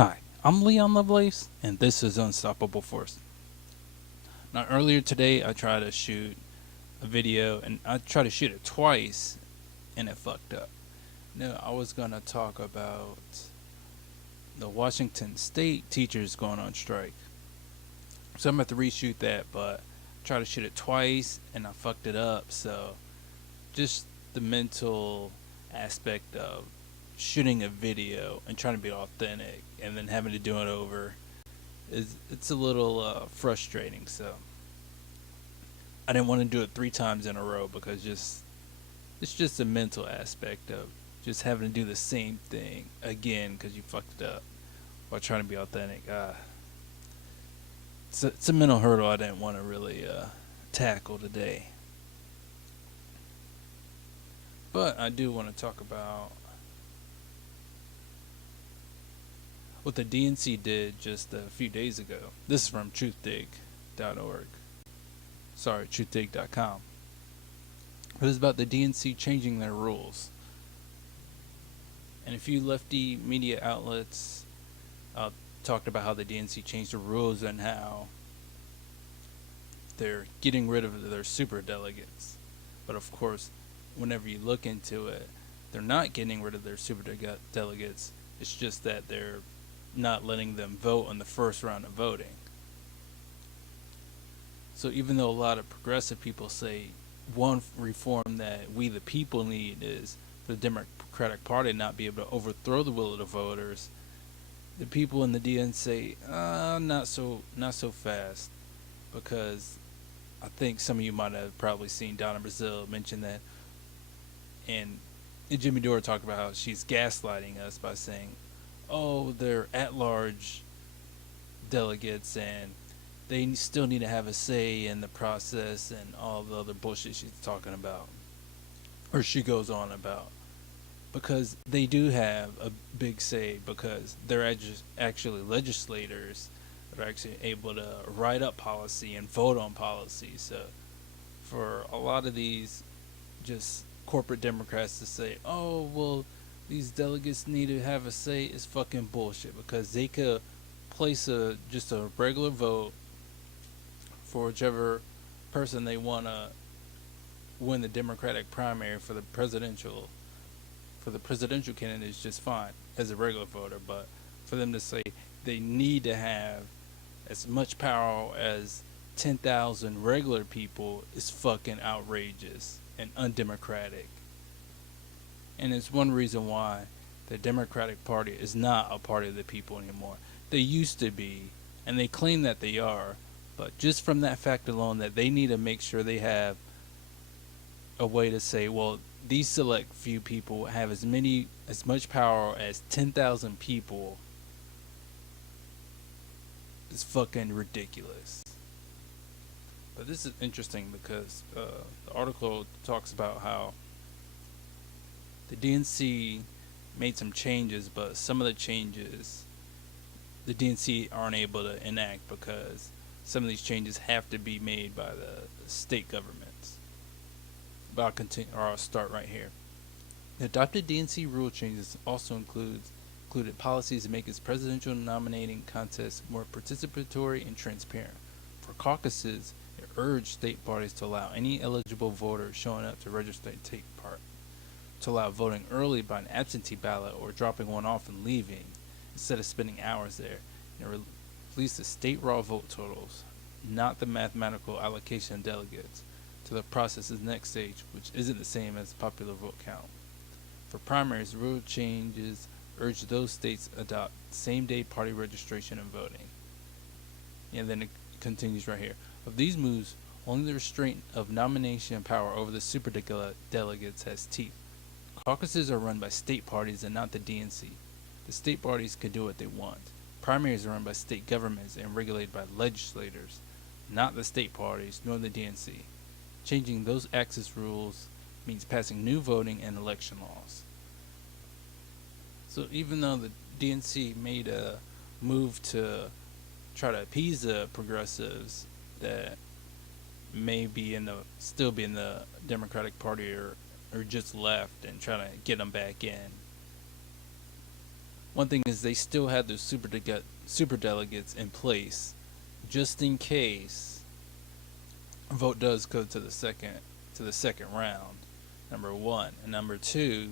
Hi, I'm Leon Lovelace, and this is Unstoppable Force. Now, earlier today, I tried to shoot a video, and I tried to shoot it twice, and it fucked up. Now, I was gonna talk about the Washington State teachers going on strike. So I'm gonna have to reshoot that, but I tried to shoot it twice, and I fucked it up. So, just the mental aspect of shooting a video and trying to be authentic, and then having to do it over it's a little frustrating. So I didn't want to do it 3 times in a row because it's just a mental aspect of just having to do the same thing again because you fucked it up while trying to be authentic. It's a mental hurdle I didn't want to really tackle today. But I do want to talk about what the DNC did just a few days ago. This is from truthdig.org. Sorry, truthdig.com. But it's about the DNC changing their rules. And a few lefty media outlets talked about how the DNC changed the rules and how they're getting rid of their super delegates. But of course, whenever you look into it, they're not getting rid of their super delegates. It's just that they're not letting them vote on the first round of voting. So even though a lot of progressive people say one reform that we the people need is for the Democratic Party not be able to overthrow the will of the voters, the people in the DNC say, not so fast, because I think some of you might have probably seen Donna Brazile mention that, and Jimmy Dore talked about how she's gaslighting us by saying, oh, they're at-large delegates and they still need to have a say in the process and all the other bullshit she's talking about. Or she goes on about. Because they do have a big say because they're actually legislators that are actually able to write up policy and vote on policy. So for a lot of these just corporate Democrats to say, oh, well, these delegates need to have a say is fucking bullshit because they could place just a regular vote for whichever person they want to win the Democratic primary for the presidential candidate is just fine as a regular voter, but for them to say they need to have as much power as 10,000 regular people is fucking outrageous and undemocratic. And it's one reason why the Democratic Party is not a party of the people anymore. They used to be, and they claim that they are, but just from that fact alone that they need to make sure they have a way to say, well, these select few people have as much power as 10,000 people is fucking ridiculous. But this is interesting because the article talks about how the DNC made some changes, but some of the changes the DNC aren't able to enact because some of these changes have to be made by the state governments. But I'll continue, or I'll start right here. The adopted DNC rule changes also included policies to make its presidential nominating contest more participatory and transparent. For caucuses, it urged state parties to allow any eligible voter showing up to register to take part, to allow voting early by an absentee ballot or dropping one off and leaving instead of spending hours there, and release the state raw vote totals, not the mathematical allocation of delegates, to the process's next stage, which isn't the same as popular vote count. For primaries, rule changes urge those states adopt same-day party registration and voting. And then it continues right here. Of these moves, only the restraint of nomination power over the super delegates has teeth. Caucuses are run by state parties and not the DNC. The state parties can do what they want. Primaries are run by state governments and regulated by legislators, not the state parties nor the DNC. Changing those access rules means passing new voting and election laws. So even though the DNC made a move to try to appease the progressives that may be still be in the Democratic Party or just left and trying to get them back in, one thing is they still had their super delegates in place just in case a vote does go to the second round. Number one, and number two,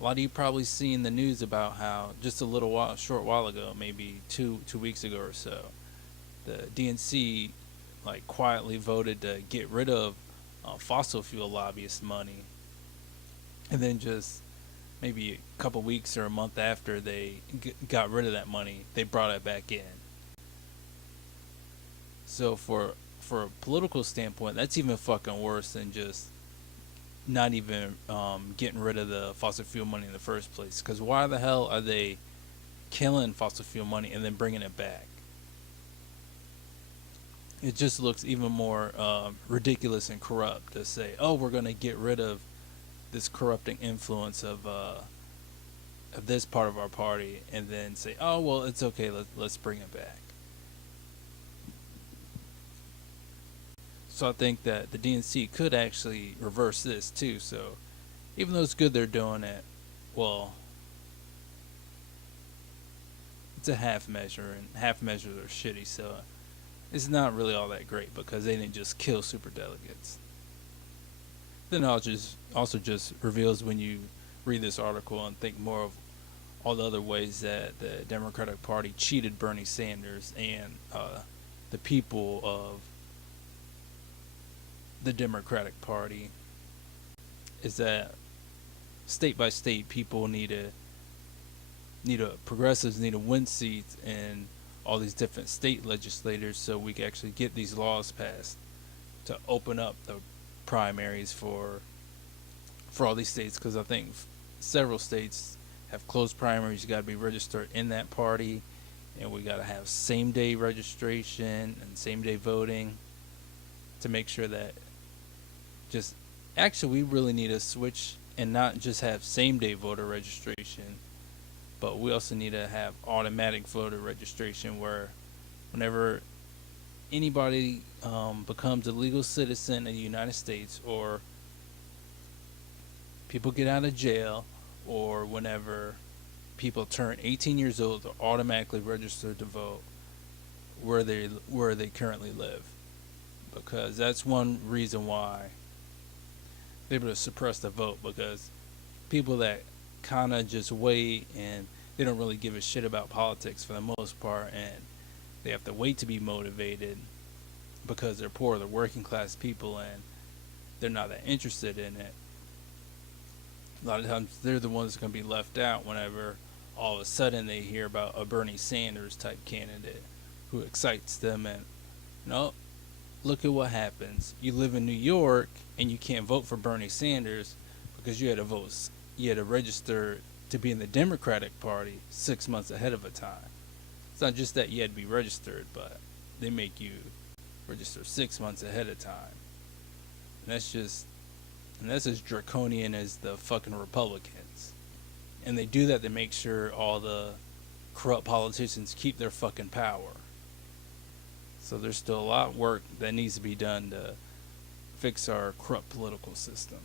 a lot of you probably seen the news about how just short while ago, maybe two weeks ago or so, the DNC like quietly voted to get rid of fossil fuel lobbyist money, and then just maybe a couple weeks or a month after they got rid of that money, they brought it back in. So for a political standpoint, that's even fucking worse than just not even getting rid of the fossil fuel money in the first place. Because why the hell are they killing fossil fuel money and then bringing it back? It just looks even more ridiculous and corrupt to say, "Oh, we're going to get rid of this corrupting influence of this part of our party," and then say, "Oh, well, it's okay. Let's bring it back." So I think that the DNC could actually reverse this too. So even though it's good they're doing it, well, it's a half measure, and half measures are shitty. So it's not really all that great because they didn't just kill super delegates. Then also just reveals when you read this article and think more of all the other ways that the Democratic Party cheated Bernie Sanders and the people of the Democratic Party, is that state by state people progressives need to win seats in all these different state legislators so we can actually get these laws passed to open up the primaries for all these states, because I think several states have closed primaries. You got to be registered in that party, and we got to have same day registration and same day voting to make sure that we really need to switch and not just have same day voter registration, but we also need to have automatic voter registration where whenever anybody becomes a legal citizen in the United States, or people get out of jail, or whenever people turn 18 years old, they're automatically registered to vote where they currently live, because that's one reason why they're able to suppress the vote, because people that kind of just wait and they don't really give a shit about politics for the most part, and they have to wait to be motivated because they're poor, they're working class people, and they're not that interested in it. A lot of times they're the ones going to be left out whenever all of a sudden they hear about a Bernie Sanders type candidate who excites them, and no, look at what happens. You live in New York and you can't vote for Bernie Sanders because you had to register to be in the Democratic Party 6 months ahead of a time. It's not just that you had to be registered, but they make you register 6 months ahead of time. And that's as draconian as the fucking Republicans. And they do that to make sure all the corrupt politicians keep their fucking power. So there's still a lot of work that needs to be done to fix our corrupt political system.